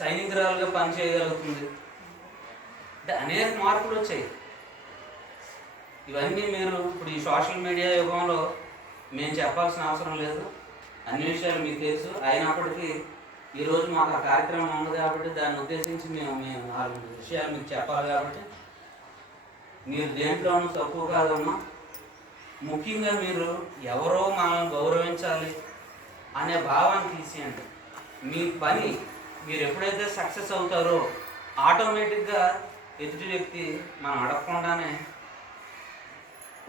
సైనికురాలుగా పనిచేయగలుగుతుంది. అంటే అనేక మార్పులు వచ్చాయి. ఇవన్నీ మీరు ఇప్పుడు ఈ సోషల్ మీడియా యుగంలో మేము చెప్పాల్సిన అవసరం లేదు. అన్ని విషయాలు మీకు తెలుసు. అయినప్పటికీ ఈరోజు మాకు ఆ కార్యక్రమం ఉంది కాబట్టి దాన్ని ఉద్దేశించి మేము మేము నాలుగు విషయాలు మీకు చెప్పాలి కాబట్టి మీరు దేంట్లోనూ తక్కువ కాదమ్మా. ముఖ్యంగా మీరు ఎవరో మనల్ని గౌరవించాలి అనే భావాన్ని తీసేయండి. మీ పని మీరు ఎప్పుడైతే సక్సెస్ అవుతారో ఆటోమేటిక్గా ఎదుటి వ్యక్తి మనం అడగకుండానే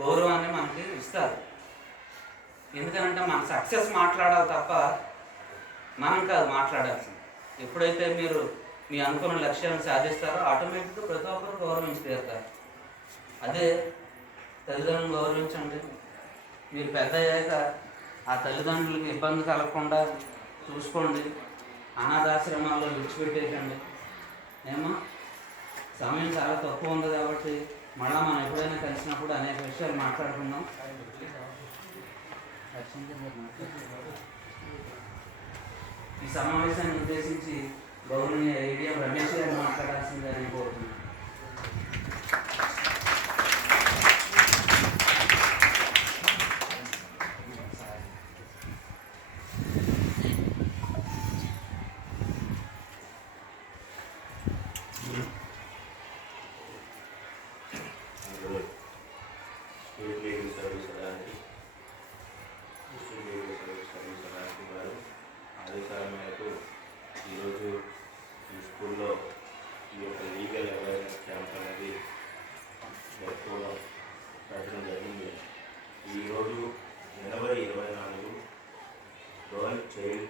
గౌరవాన్ని మనకి ఇస్తారు. ఎందుకంటే మన సక్సెస్ మాట్లాడాలి తప్ప మనం కాదు మాట్లాడాల్సింది. ఎప్పుడైతే మీరు మీ అనుకున్న లక్ష్యాన్ని సాధిస్తారో ఆటోమేటిక్గా ప్రతి ఒక్కరు గౌరవించి తీరుతారు అదే తల్లిదండ్రులను గౌరవించండి. మీరు పెద్ద అయ్యాక ఆ తల్లిదండ్రులకు ఇబ్బంది కలగకుండా చూసుకోండి. అనాథాశ్రమాల్లో విడిచిపెట్టేయకండి ఏమో సమయం చాలా తక్కువ ఉంది కాబట్టి మళ్ళీ మనం ఎప్పుడైనా కలిసినప్పుడు అనేక విషయాలు మాట్లాడుకుందాం. ఈ సమావేశాన్ని ఉద్దేశించి గౌరవనీయ ఏడిఎం రమేష్ గారు మాట్లాడాల్సిందని కోరుతున్నాను అందులో state legal service authority district legal service service authority వారు ఆదేశాల మేరకు ఈరోజు ఈ స్కూల్లో ఈ యొక్క లీగల్ అవేర్నెస్ క్యాంప్ అనేది జరుపుకోవడం పెట్టడం జరిగింది ఈరోజు జనవరి ఇరవై నాలుగు వరల్డ్ చైల్డ్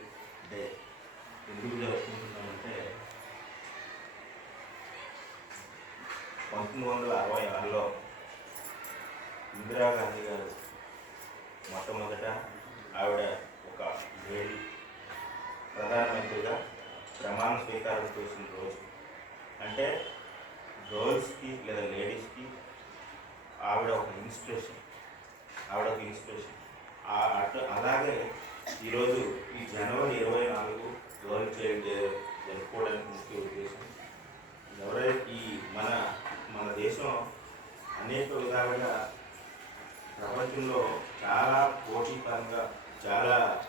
డే ఎందుకు జరుపుకుంటున్నామంటే పంతొమ్మిది వందల అరవై ఆరులో ఇందిరాగాంధీ గారు మొట్టమొదట ఆవిడ ఒక లేడీ ప్రధానమంత్రిగా ప్రమాణ స్వీకారం చేసిన రోజు. అంటే గర్ల్స్కి లేదా లేడీస్కి ఆవిడ ఒక ఇన్స్పిరేషన్. ఆవిడ ఒక ఇన్స్పిరేషన్. ఆ- అలాగే ఈరోజు ఈ జనవరి ఇరవై నాలుగు గర్ల్ చైల్డ్ డే జరుపుకోవడానికి ముఖ్య ఉద్దేశం ఎవరైతే ఈ మన మన దేశం అనేక విధాలుగా ప్రపంచంలో చాలా పోటీపరంగా చాలా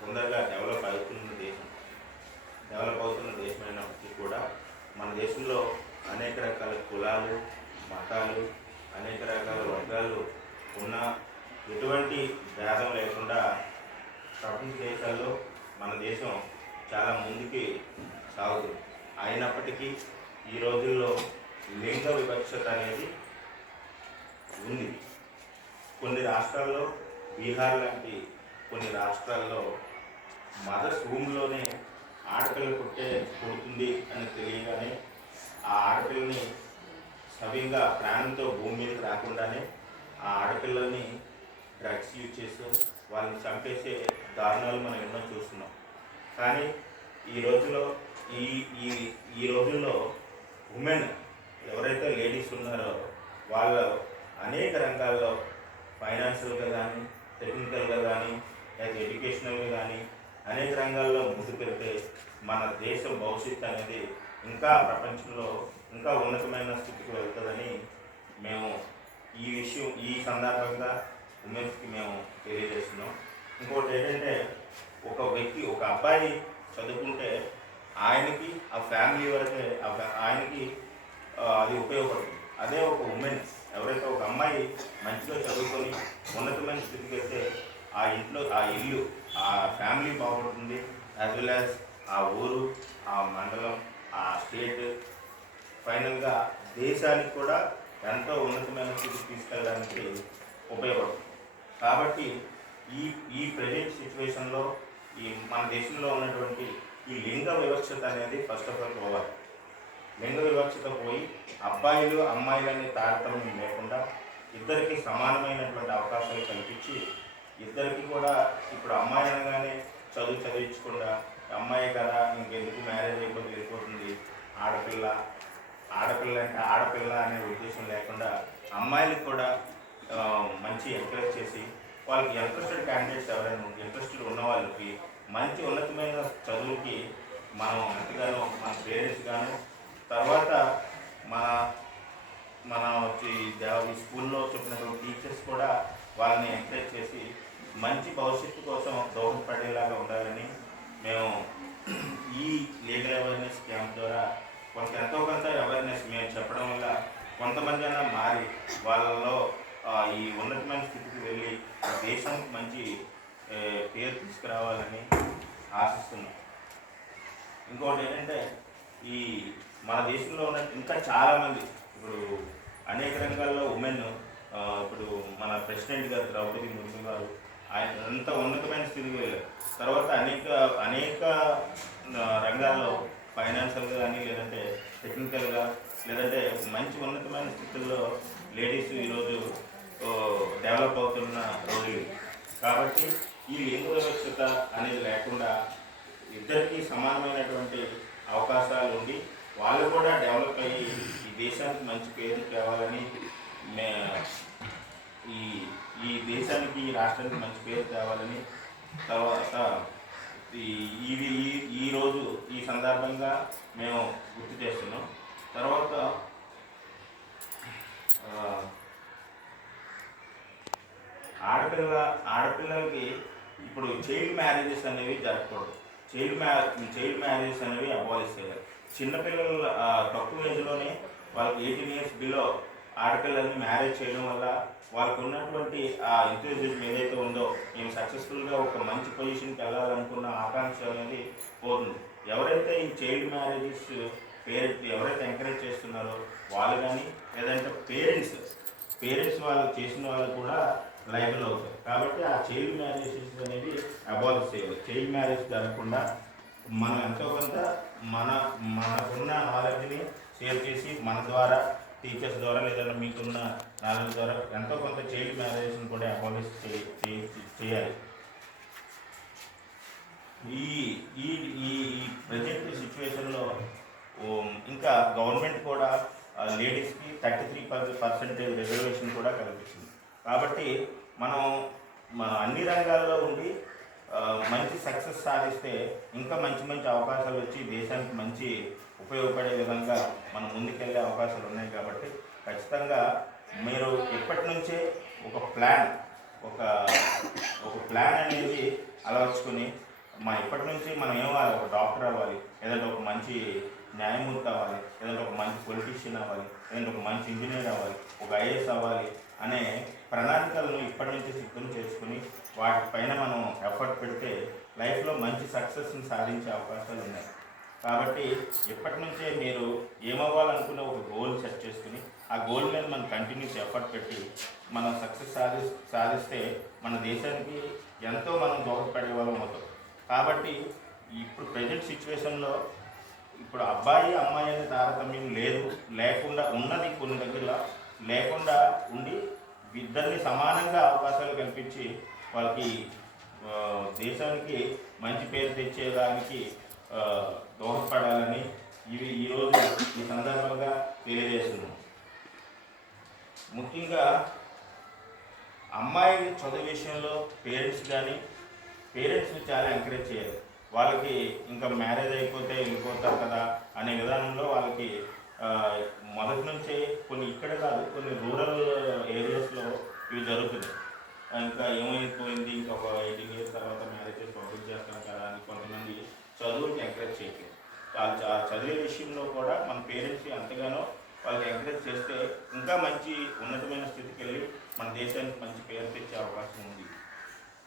తొందరగా డెవలప్ అవుతున్న దేశం డెవలప్ అవుతున్న దేశం అయినప్పటికీ కూడా మన దేశంలో అనేక రకాల కులాలు మతాలు అనేక రకాల వర్గాలు ఉన్న ఎటువంటి భేదం లేకుండా ప్రపంచ దేశాల్లో మన దేశం చాలా ముందుకి సాగుతుంది. అయినప్పటికీ ఈ రోజుల్లో లింగ వివక్షత అనేది ఉంది. కొన్ని రాష్ట్రాల్లో బీహార్ లాంటి కొన్ని రాష్ట్రాల్లో మదర్స్ రూమ్లోనే ఆడపిల్ల పుట్టే పుడుతుంది అని తెలియగానే ఆ ఆడపిల్లని సవ్యంగా ప్రాణంతో భూమి మీదకి రాకుండానే ఆ ఆడపిల్లల్ని డ్రగ్స్ యూజ్ చేస్తూ వాళ్ళని చంపేసే దారుణాలు మనం ఎన్నో చూస్తున్నాం. కానీ ఈ రోజులో ఈ ఈ ఈ రోజుల్లో ఉమెన్ ఎవరైతే లేడీస్ ఉన్నారో వాళ్ళ అనేక రంగాల్లో ఫైనాన్షియల్గా కానీ టెక్నికల్గా కానీ లేదా ఎడ్యుకేషనల్గా కానీ అనేక రంగాల్లో ముందుకు పెడితే మన దేశ భవిష్యత్తు అనేది ఇంకా ప్రపంచంలో ఇంకా ఉన్నతమైన స్థితికి వెళ్తుందని మేము ఈ విషయం ఈ సందర్భంగా ఉమెన్స్కి మేము తెలియజేస్తున్నాం. ఇంకోటి ఏంటంటే ఒక వ్యక్తి ఒక అబ్బాయి చదువుకుంటే ఆయనకి ఆ ఫ్యామిలీ వరకే ఆ ఆయనకి అది ఉపయోగపడుతుంది. అదే ఒక ఉమెన్ ఎవరైతే ఒక అమ్మాయి మంచిగా చదువుకొని ఉన్నతమైన స్థితికి వెళ్తే ఆ ఇంట్లో ఆ ఇల్లు ఆ ఫ్యామిలీ బాగుంటుంది యాజ్ వెల్ యాజ్ ఆ ఊరు ఆ మండలం ఆ స్టేట్ ఫైనల్గా దేశానికి కూడా ఎంతో ఉన్నతమైన స్థితికి తీసుకెళ్ళడానికి ఉపయోగపడుతుంది. కాబట్టి ఈ ఈ ప్రజెంట్ సిచ్యువేషన్లో ఈ మన దేశంలో ఉన్నటువంటి ఈ లింగ వివక్షత అనేది ఫస్ట్ ఆఫ్ ఆల్ పోవాలి. లింగ వివక్షత పోయి అబ్బాయిలు అమ్మాయిలు అనే తారతమ్యం లేకుండా ఇద్దరికి సమానమైనటువంటి అవకాశాలు కల్పించి ఇద్దరికి కూడా ఇప్పుడు అమ్మాయి అనగానే చదువు చదివించకుండా అమ్మాయి కదా ఇంకెందుకు మ్యారేజ్ అయిపోతుంది ఆడపిల్ల ఆడపిల్ల అంటే ఆడపిల్ల అనే ఉద్దేశం లేకుండా అమ్మాయిలకు కూడా మంచి ఎంకరేజ్ చేసి వాళ్ళకి ఇంట్రెస్టెడ్ క్యాండిడేట్స్ ఎవరైనా ఇంట్రెస్టెడ్ ఉన్న వాళ్ళకి మంచి ఉన్నతమైన చదువుకి మనం ఎంతగానో మన పేరెంట్స్ గాను తర్వాత మన మన వచ్చి ఈ స్కూల్లో చెప్పినటువంటి టీచర్స్ కూడా వాళ్ళని ఎంకరేజ్ చేసి మంచి భవిష్యత్తు కోసం దోహదపడేలాగా ఉండాలని మేము ఈ లీగల్ అవేర్నెస్ క్యాంప్ ద్వారా కొంత ఎంతో కొంత అవేర్నెస్ మేము చెప్పడం వల్ల కొంతమంది అయినా మారి వాళ్ళలో ఆ, ఈ ఉన్నతమైన స్థితికి వెళ్ళి దేశానికి మంచి పేరు తీసుకురావాలని ఆశిస్తున్నాం. ఇంకోటి ఏంటంటే ఈ మన దేశంలో ఉన్న ఇంకా చాలామంది ఇప్పుడు అనేక రంగాల్లో ఉమెన్ ఇప్పుడు మన ప్రెసిడెంట్ గారు ద్రౌపది ముర్ము గారు ఆయన అంత ఉన్నతమైన స్థితికి వెళ్ళారు. తర్వాత అనేక అనేక రంగాల్లో ఫైనాన్షియల్గా కానీ లేదంటే టెక్నికల్గా లేదంటే మంచి ఉన్నతమైన స్థితుల్లో లేడీస్ ఈరోజు డెవలప్ అవుతున్న రోజులు కాబట్టి ఈ లింగ వివక్షత అనేది లేకుండా ఇద్దరికీ సమానమైనటువంటి అవకాశాలు ఉండి వాళ్ళు కూడా డెవలప్ అయ్యి ఈ దేశానికి మంచి పేరు తేవాలని మే ఈ ఈ దేశానికి ఈ రాష్ట్రానికి మంచి పేరు తేవాలని తర్వాత ఈ ఇది ఈ ఈరోజు ఈ సందర్భంగా మేము గుర్తు చేస్తున్నాం. తర్వాత ఆ, ఆడపిల్ల ఆడపిల్లలకి ఇప్పుడు చైల్డ్ మ్యారేజెస్ అనేవి జరగకూడదు. చైల్డ్ మ్యా చైల్డ్ మ్యారేజెస్ అనేవి అబాలిష్ చేయాలి. చిన్నపిల్లలు తక్కువ ఏజ్లోనే వాళ్ళకి ఎయిటీన్ ఇయర్స్ బిలో ఆడపిల్లల్ని మ్యారేజ్ చేయడం వల్ల వాళ్ళకు ఉన్నటువంటి ఆ ఎంతూజిజం ఏదైతే ఉందో మేము సక్సెస్ఫుల్గా ఒక మంచి పొజిషన్కి వెళ్ళాలనుకున్న ఆకాంక్ష అనేది పోతుంది. ఎవరైతే ఈ చైల్డ్ మ్యారేజెస్ పేరెంట్ ఎవరైతే ఎంకరేజ్ చేస్తున్నారో వాళ్ళు కానీ లేదంటే పేరెంట్స్ పేరెంట్స్ వాళ్ళు చేసిన వాళ్ళు కూడా లైబుల్ అవుతాయి. కాబట్టి ఆ చైల్డ్ మ్యారేజెస్ అనేది అబాలిష్ చేయాలి చైల్డ్ మ్యారేజ్ జరగకుండా మనం ఎంతో కొంత మన మనకున్న నాలెడ్జ్ని షేర్ చేసి మన ద్వారా టీచర్స్ ద్వారా లేదంటే మీకున్న నాలెడ్జ్ ద్వారా ఎంతో కొంత చైల్డ్ మ్యారేజ్ని కూడా అబాలిష్ చేయాలి. ఈ ఈ ఈ ప్రజెంట్ సిచ్యువేషన్లో ఇంకా గవర్నమెంట్ కూడా లేడీస్కి థర్టీ త్రీ పర్సెంటేజ్ రిజర్వేషన్ కూడా కల్పించింది. కాబట్టి మనం మన అన్ని రంగాల్లో ఉండి మంచి సక్సెస్ సాధిస్తే ఇంకా మంచి మంచి అవకాశాలు వచ్చి దేశానికి మంచి ఉపయోగపడే విధంగా మనం ముందుకెళ్ళే అవకాశాలు ఉన్నాయి కాబట్టి ఖచ్చితంగా మీరు ఇప్పటి నుంచే ఒక ప్లాన్ ఒక ఒక ప్లాన్ అనేది అలవర్చుకొని మా ఇప్పటి నుంచి మనం ఏమవ్వాలి ఒక డాక్టర్ అవ్వాలి ఏదంటే ఒక మంచి న్యాయమూర్తి అవ్వాలి ఏదంటే ఒక మంచి పొలిటీషియన్ అవ్వాలి ఏదంటే ఒక మంచి ఇంజనీర్ అవ్వాలి ఒక ఐఏఎస్ అవ్వాలి అనే ప్రణాళికలను ఇప్పటి నుంచి సిద్ధం చేసుకుని వాటిపైన మనం ఎఫర్ట్ పెడితే లైఫ్లో మంచి సక్సెస్ని సాధించే అవకాశాలు ఉన్నాయి. కాబట్టి ఇప్పటి నుంచే మీరు ఏమవ్వాలనుకున్న ఒక గోల్ సెట్ చేసుకుని ఆ గోల్ మీద మనం కంటిన్యూస్ ఎఫర్ట్ పెట్టి మనం సక్సెస్ సాధి సాధిస్తే మన దేశానికి ఎంతో మనం దోహదపడే వాళ్ళం అవుతాం. కాబట్టి ఇప్పుడు ప్రజెంట్ సిచ్యువేషన్లో ఇప్పుడు అబ్బాయి అమ్మాయి అనే తారతమ్యం లేదు. లేకుండా ఉన్నది కొన్ని దగ్గర లేకుండా ఉండి ఇద్దరిని సమానంగా అవకాశాలు కల్పించి వాళ్ళకి దేశానికి మంచి పేరు తెచ్చేదానికి ఆ, దోహదపడాలని ఇవి ఈరోజు ఈ సందర్భంగా తెలియజేస్తున్నాం. ముఖ్యంగా అమ్మాయి చదువు విషయంలో పేరెంట్స్ కానీ పేరెంట్స్ని చాలా ఎంకరేజ్ చేయాలి. వాళ్ళకి ఇంకా మ్యారేజ్ అయిపోతే వెళ్ళిపోతారు కదా అనే విధానంలో వాళ్ళకి మొదటి నుంచే కొన్ని ఇక్కడ కాదు కొన్ని రూరల్ ఇవి జరుగుతుంది. ఇంకా ఏమైపోయింది? ఇంకా ఒక ఎయిటీన్ ఇయర్స్ తర్వాత మ్యారేజ్ పబ్లిక్ చేస్తాం కదా అని కొంతమంది చదువుకి ఎంకరేజ్ చేయట్లేదు. ఆ చదివే విషయంలో కూడా మన పేరెంట్స్ ఎంతగానో వాళ్ళకి ఎంకరేజ్ చేస్తే ఇంకా మంచి ఉన్నతమైన స్థితికి వెళ్ళి మన దేశానికి మంచి పేరు తెచ్చే అవకాశం ఉంది.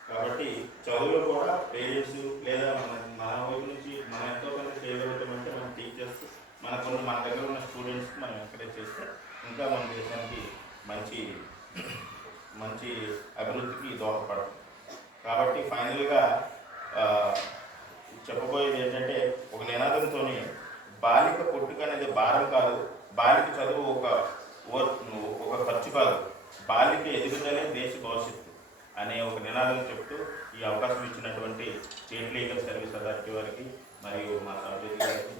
కాబట్టి చదువులో కూడా పేరెంట్స్ లేదా మన మన వైపు నుంచి మనం ఎంతో కొంత చేయగలుగుతామంటే మన టీచర్స్ మనకున్న మన దగ్గర ఉన్న స్టూడెంట్స్కి మనం ఎంకరేజ్ చేస్తే ఇంకా మన దేశానికి మంచి మంచి అభివృద్ధికి దోహదపడదు కాబట్టి ఫైనల్గా చెప్పబోయేది ఏంటంటే ఒక నినాదంతో బాలిక పుట్టుక అనేది భారం కాదు. బాలిక చదువు ఒక ఓ- ఒక ఖర్చు కాదు. బాలిక ఎదుగుదలే దేశ భవిష్యత్తు అనే ఒక నినాదం చెప్తూ ఈ అవకాశం ఇచ్చినటువంటి స్టేట్ లీగల్ సర్వీస్ అథారిటీ వారికి మరియు మా సభ్యులు గారికి